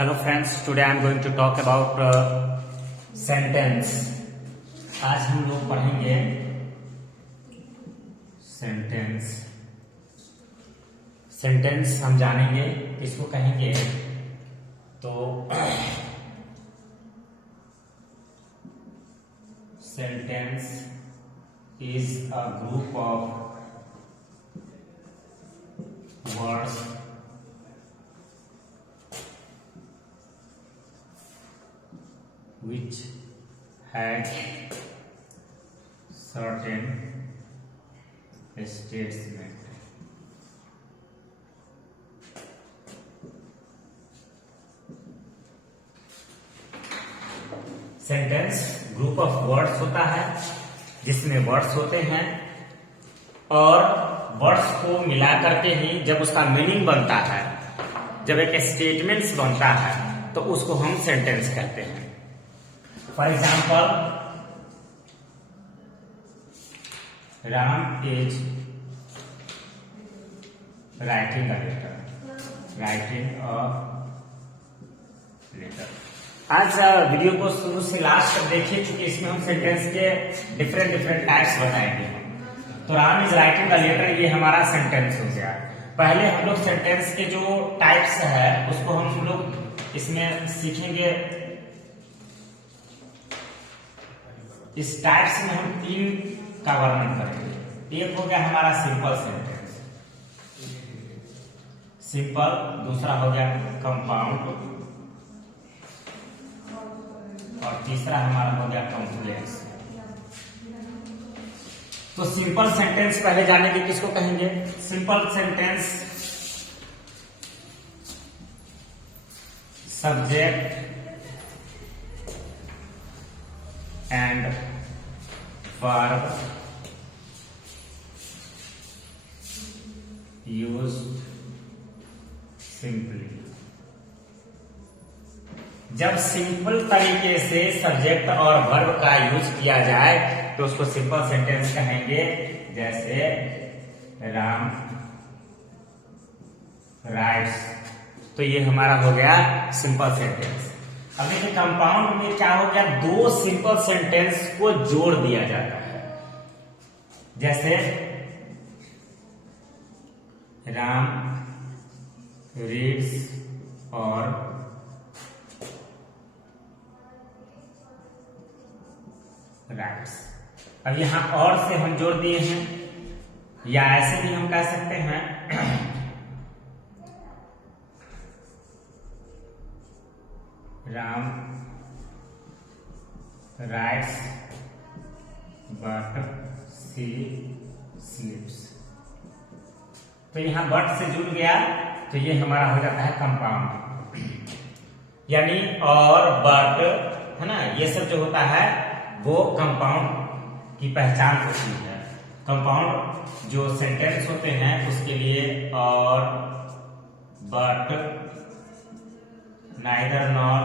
Hello friends, today I am going to talk about sentence. आज हम लोग पढ़ेंगे सेंटेंस। सेंटेंस हम जानेंगे किसको कहेंगे, तो sentence is a group of words which had certain statement. Sentence group of words होता है जिसमें वर्ड्स होते हैं और वर्ड्स को मिला करके ही जब उसका मीनिंग बनता है, जब एक स्टेटमेंट्स बनता है तो उसको हम सेंटेंस कहते हैं। For example, Ram is writing a letter. आज वीडियो को शुरू से लास्ट तक देखिए, क्योंकि इसमें हम सेंटेंस के डिफरेंट टाइप्स बताएंगे। तो Ram is writing a letter, ये हमारा सेंटेंस हो गया। पहले हम लोग सेंटेंस के जो टाइप्स है उसको हम लोग इसमें सीखेंगे। इस टाइप्स में हम तीन का वर्णन करेंगे। एक हो गया हमारा सिंपल सेंटेंस, सिंपल। दूसरा हो गया कंपाउंड और तीसरा हमारा हो गया कॉम्प्लेक्स। तो सिंपल सेंटेंस पहले जानेंगे किसको कहेंगे। Simple sentence subject and verb used simply। जब सिंपल तरीके से सब्जेक्ट और वर्ब का यूज किया जाए तो उसको सिंपल सेंटेंस कहेंगे। जैसे राम राइट्स, तो ये हमारा हो गया सिंपल सेंटेंस। अब देखिए कंपाउंड में क्या हो गया, दो सिंपल सेंटेंस को जोड़ दिया जाता है। जैसे राम रीड्स और राइट्स। अब यहां और से हम जोड़ दिए हैं, या ऐसे भी हम कह सकते हैं Ram writes but she sleeps. तो यहां बट से जुड़ गया तो ये हमारा हो जाता है कंपाउंड। यानी और बट है ना, ये सब जो होता है वो कंपाउंड की पहचान होती है। कंपाउंड जो सेंटेंस होते हैं उसके लिए और बट नाइदर नॉर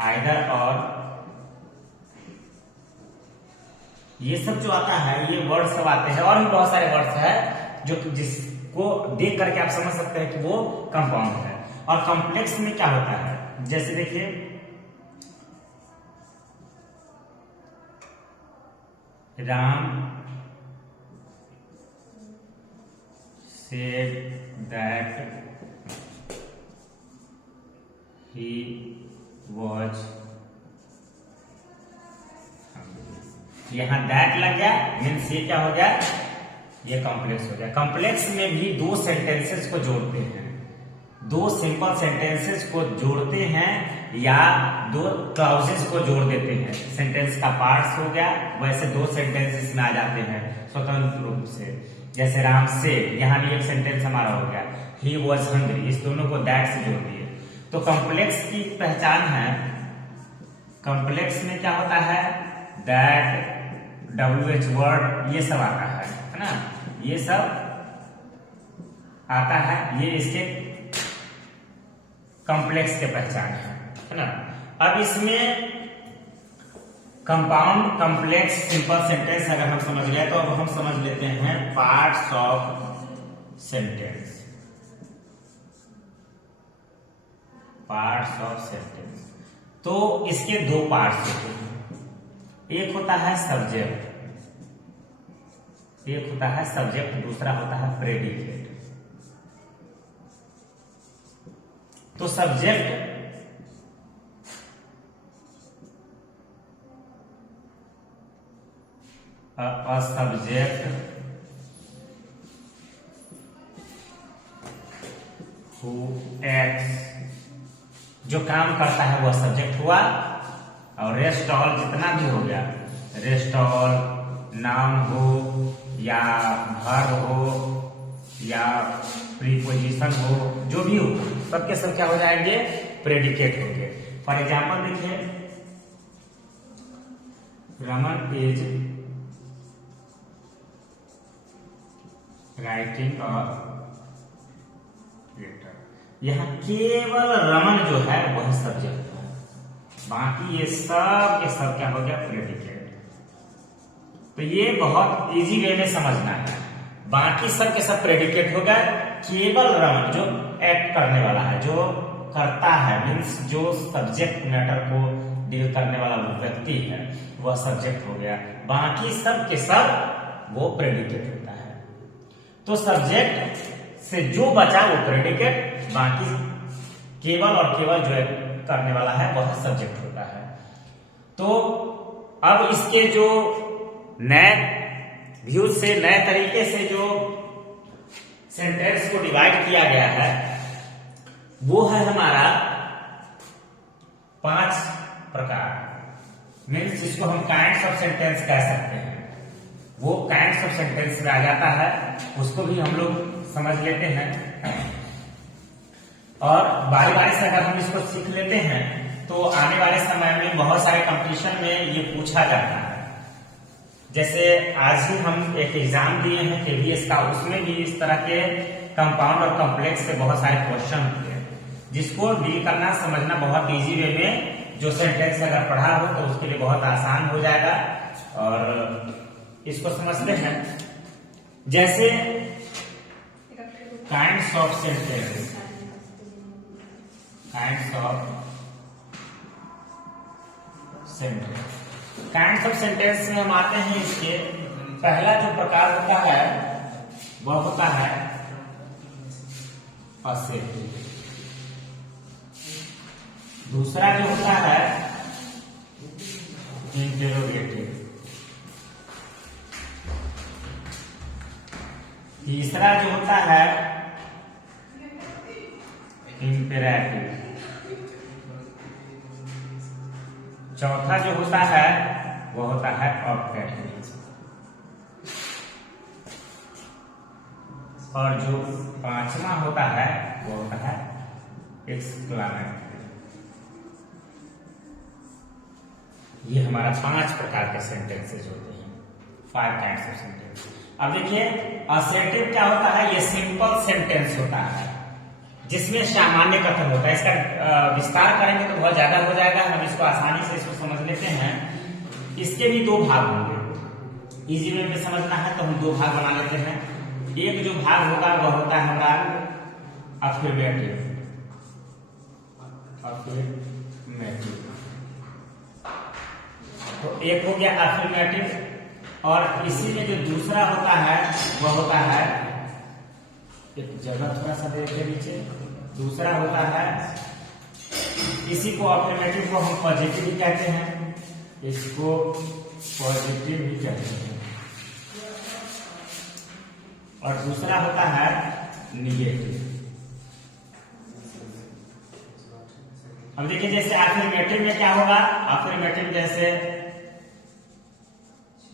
आइदर और, ये सब जो आता है ये वर्ड सब आते हैं। और भी बहुत सारे वर्ड्स है जो जिसको देख करके आप समझ सकते हैं कि वो कंपाउंड है। और कॉम्प्लेक्स में क्या होता है, जैसे देखिए Ram said that he was hungry। यहां दैट लग गया, मीन्स ये क्या हो गया, ये कॉम्प्लेक्स हो गया। कॉम्प्लेक्स में भी दो सेंटेंसेस को जोड़ते हैं, दो सिंपल सेंटेंसेस को जोड़ते हैं या दो क्लाउजेस को जोड़ देते हैं। सेंटेंस का पार्ट्स हो गया, वैसे दो सेंटेंसेस में आ जाते हैं स्वतंत्र रूप से। जैसे राम से, यहां भी एक सेंटेंस हमारा हो गया ही वॉज हंग्री, इस दोनों को दैट से जोड़ दिए। तो कॉम्प्लेक्स की पहचान है, कॉम्प्लेक्स में क्या होता है, दैट WH वर्ड ये सब आता है ना, ये सब आता है, ये इसके कॉम्प्लेक्स के पहचान है ना। अब इसमें कंपाउंड, कॉम्प्लेक्स, सिंपल सेंटेंस अगर हम समझ गए तो अब हम समझ लेते हैं parts of sentence. Parts of sentence. तो इसके दो पार्ट्स होते हैं, एक होता है सब्जेक्ट, दूसरा होता है प्रेडिकेट। तो subject a subject who acts, जो काम करता है वह सब्जेक्ट हुआ, और रेस्ट ऑल जितना भी हो गया, रेस्ट ऑल नाउन हो या वर्ब हो या प्रीपोजिशन हो, जो भी हो, सबके सब क्या हो जाएंगे, प्रेडिकेट होंगे। फॉर एग्जाम्पल देखिए, Raman is writing a letter. यहां केवल रमन जो है वह सब्जेक्ट है, बाकी ये सब के सब क्या हो गया, प्रेडिकेट। तो ये बहुत इजी वे में समझना है, बाकी सब के सब प्रेडिकेट हो गया, केवल रमन जो एक्ट करने वाला है, जो करता है, मीन्स जो सब्जेक्ट मैटर को डील करने वाला व्यक्ति है वह सब्जेक्ट हो गया, बाकी सब के सब वो प्रेडिकेट होता है। तो सब्जेक्ट से जो बचा वो प्रेडिकेट, बाकी केवल और केवल जो करने वाला है वह सब्जेक्ट होता है। तो अब इसके जो नए व्यू से, नए तरीके से जो सेंटेंस को डिवाइड किया गया है वो है हमारा 5 प्रकार, मीन्स जिसको हम काइंड्स ऑफ सेंटेंस कह सकते हैं। वो काइंड्स ऑफ सेंटेंस में आ जाता है, उसको भी हम लोग समझ लेते हैं, और बारी बारी से अगर हम इसको सीख लेते हैं तो आने वाले समय में बहुत सारे कंपटीशन में ये पूछा जाता है। जैसे आज ही हम एक एग्जाम दिए हैं KVS का, उसमें भी इस तरह के कंपाउंड और कॉम्प्लेक्स से बहुत सारे क्वेश्चन थे, जिसको डील करना, समझना बहुत इजी वे में, जो सेंटेंस अगर पढ़ा हो तो उसके लिए बहुत आसान हो जाएगा। और इसको समझते हैं, जैसे kinds of sentence, kinds of sentence, kinds of sentence में हम आते हैं। इसके पहला जो प्रकार होता है वह होता है असर्टिव, दूसरा जो होता है इंटेरोगेटिव, तीसरा जो होता है इंपेरेटिव, चौथा जो होता है वो होता है ऑब्जेक्टिव, और जो 5वां होता है वो होता है एक्सक्लेमेटरी। ये हमारा 5 प्रकार के सेंटेंसेस होते हैं, 5 काइंड्स ऑफ सेंटेंस। अब देखिए असर्टिव क्या होता है, ये सिंपल सेंटेंस होता है जिसमें सामान्य कथन होता है। इसका विस्तार करेंगे तो बहुत ज्यादा हो जाएगा, हम इसको आसानी से इसको समझ लेते हैं। इसके भी 2 भाग होंगे, इजी वे में समझना है तो हम 2 भाग बना लेते हैं। एक जो भाग होगा वह होता है हमारा अफर्मेटिव, तो एक हो गया अफर्मेटिव, और इसी में जो दूसरा होता है वह होता है, एक जगह थोड़ा सा देखिए नीचे, दूसरा होता है, इसी को अफर्मेटिव को हम पॉजिटिव भी कहते हैं, इसको पॉजिटिव भी कहते हैं, और दूसरा होता है निगेटिव। अब देखिए जैसे अफर्मेटिव में क्या होगा, अफर्मेटिव जैसे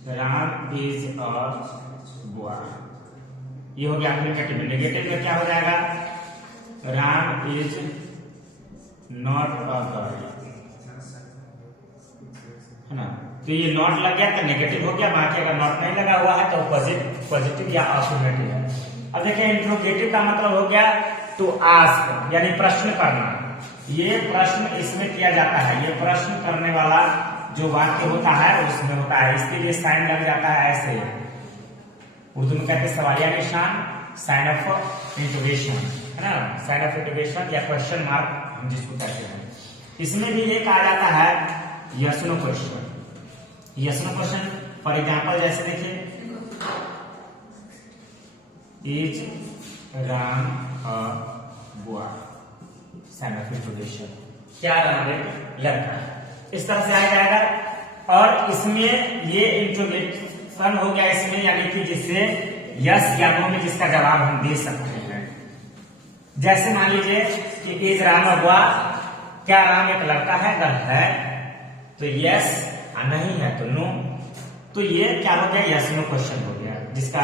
राम इज अ बॉय, ये हो गया अफर्मेटिव। नेगेटिव में क्या हो जाएगा, Ram is not a girl, है ना। तो ये नॉट लग गया तो नेगेटिव हो गया, बाकी अगर नॉट नहीं लगा हुआ है तो पॉजिटिव या अफर्मेटिव है। अब देखिए इंट्रोगेटिव का मतलब हो गया टू आस्क, यानी प्रश्न करना। ये प्रश्न इसमें किया जाता है, ये प्रश्न करने वाला जो वाक्य होता है उसमें होता है, इसके लिए साइन लग जाता है ऐसे, उर्दू में कहते हैं सवालिया निशान, साइन ऑफ इंटरोगेशन, है ना, साइन ऑफ इंटरोगेशन या क्वेश्चन मार्क हम जिसको कहते हैं। इसमें भी एक आ जाता है yes no question. Yes no question for example जैसे देखिए, is Ram a boy, sign of introduction, क्या राम एक लड़का है, इस तरह से आ जाएगा। और इसमें ये इंट्रोडक्शन हो गया इसमें, यानी कि जिससे यस या नो में जिसका जवाब हम दे सकते हैं। जैसे मान लीजिए कि इज राम अ बॉय, क्या राम एक लड़का है, अगर है तो यस, नहीं है तो नो। तो ये क्या हो गया, यस नो क्वेश्चन हो गया, जिसका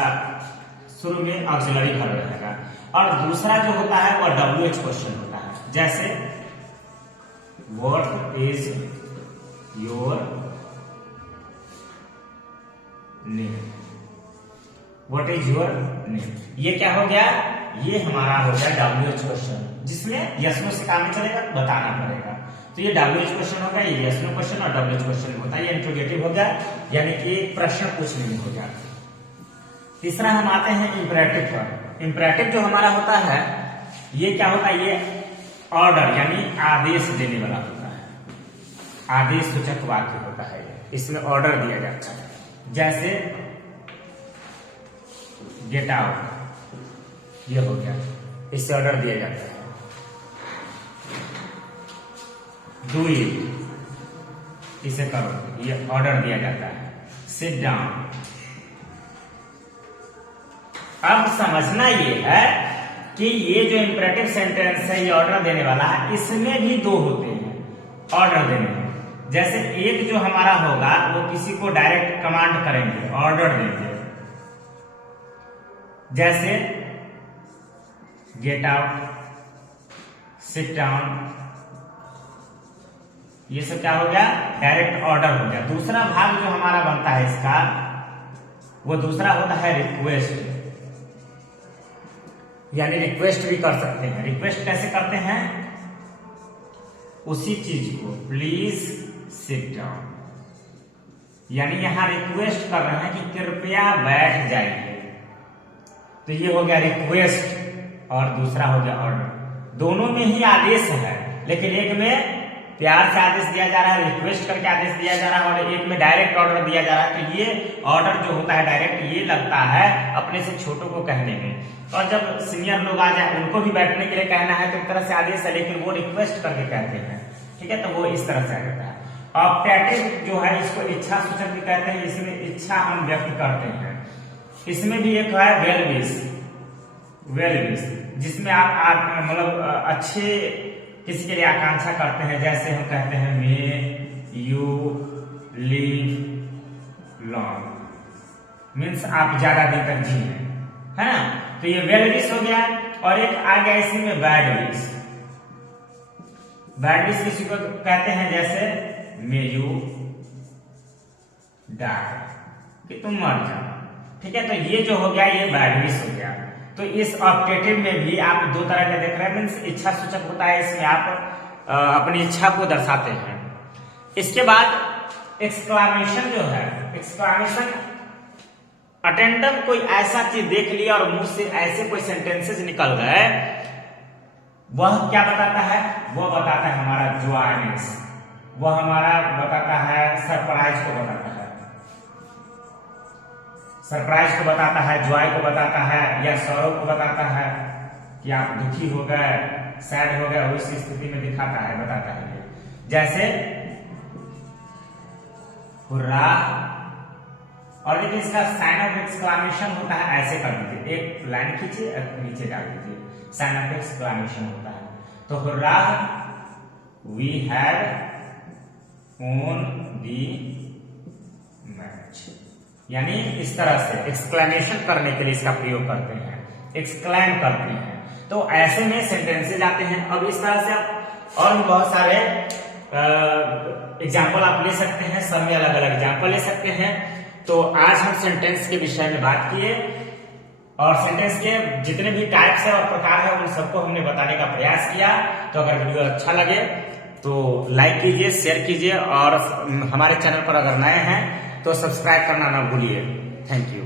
शुरू में ऑक्सिलरी वर्ब रहेगा। और दूसरा जो होता है वो WH क्वेश्चन होता है। जैसे what is your name, what is your name, ये क्या हो गया, ये हमारा हो गया WH क्वेश्चन, जिसमें यस नो से काम नहीं चलेगा, बताना पड़ेगा। तो ये WH क्वेश्चन होगा, ये यस नो क्वेश्चन और WH क्वेश्चन होता है। ये इंट्रोगेटिव हो गया, यानी कि प्रश्न पूछने में हो गया। तीसरा हम आते हैं इंपरेटिव पर। इंपरेटिव जो हमारा होता है ये क्या होता है, ये ऑर्डर यानी आदेश देने वाला होता है, आदेश सूचक वाक्य होता है। इसमें ऑर्डर दिया जाता है। जैसे गेट आउट, ये हो गया, इससे ऑर्डर दिया जाता है। डू इट, इसे करो, ये ऑर्डर दिया जाता है। Sit down. अब समझना ये है कि ये जो इंपरेटिव सेंटेंस है, ये ऑर्डर देने वाला है, इसमें भी दो होते हैं ऑर्डर देने में। जैसे एक जो हमारा होगा वो किसी को डायरेक्ट कमांड करेंगे, ऑर्डर देंगे, जैसे गेट आउट, सिट डाउन, ये सब क्या हो गया, डायरेक्ट ऑर्डर हो गया। दूसरा भाग जो हमारा बनता है इसका, वो दूसरा होता है रिक्वेस्ट, यानी रिक्वेस्ट भी कर सकते हैं। रिक्वेस्ट कैसे करते हैं, उसी चीज को, प्लीज सिट डाउन, यानी यहां रिक्वेस्ट कर रहे हैं कि कृपया बैठ जाइए। तो ये हो गया रिक्वेस्ट और दूसरा हो गया ऑर्डर। दोनों में ही आदेश है, लेकिन एक में प्यार से आदेश दिया जा रहा है, रिक्वेस्ट करके आदेश दिया जा रहा है, और एक में डायरेक्ट ऑर्डर दिया जा रहा है। तो ये ऑर्डर जो होता है डायरेक्ट, ये लगता है अपने से छोटों को कहने में। और जब सीनियर लोग आ जाए उनको भी बैठने के लिए कहना है तो एक तरह से आदेश है, लेकिन वो रिक्वेस्ट करके कहते हैं, ठीक है, तो वो इस तरह से आ जाता है। ऑप्टेटिव जो है इसको इच्छा सूचक भी कहते हैं, इसमें इच्छा हम व्यक्त करते हैं। इसमें भी एक है वेल विश, वेल विश, जिसमें आप मतलब अच्छे किसी के लिए आकांक्षा करते हैं। जैसे हम कहते हैं may you live long, means आप ज्यादा दिन तक जिए, है ना। तो ये वेल विश हो गया। और एक आ गया इसी में बैड विश। बैड विश किसी को कहते हैं, जैसे मे यू डाई, कि तुम मर जाओ, ठीक है। तो ये जो हो गया ये बैड विश हो गया। तो इस ऑप्टेटिव में भी आप दो तरह के देख रहे हैं, मीन्स इच्छा सूचक होता है, इसमें आप अपनी इच्छा को दर्शाते हैं। इसके बाद एक्सक्लामेशन जो है, एक्सक्लामेशन, अटेंडर कोई ऐसा चीज देख लिया और मुंह से ऐसे कोई सेंटेंसेस निकल गए, वह क्या बताता है, वह बताता है हमारा जॉयनेस, वह हमारा बताता है सरप्राइज को बताता है, सरप्राइज को बताता है, जॉय को बताता है, या सौरव को बताता है कि आप दुखी हो गए, सैड हो गए, उस स्थिति में दिखाता है, बताता है। जैसे हुर्रा, और देखिए इसका साइन ऑफ एक्सक्लामेशन होता है, ऐसे कर दीजिए, एक लाइन खींचिए नीचे डाल दीजिए, साइन ऑफ एक्सक्लामेशन होता है। तो hurray we have won the match, यानी इस तरह से एक्सक्लेमेशन करने के लिए इसका प्रयोग करते हैं, एक्सक्लेम करते हैं। तो ऐसे में सेंटेंसेज आते हैं। अब इस तरह से आप और भी बहुत सारे एग्जाम्पल आप ले सकते हैं, सब में अलग अलग एग्जाम्पल ले सकते हैं। तो आज हम सेंटेंस के विषय में बात किए, और सेंटेंस के जितने भी टाइप्स है और प्रकार है उन सबको हमने बताने का प्रयास किया। तो अगर वीडियो अच्छा लगे तो लाइक कीजिए, शेयर कीजिए, और हमारे चैनल पर अगर नए हैं तो सब्सक्राइब करना ना भूलिए। Thank you.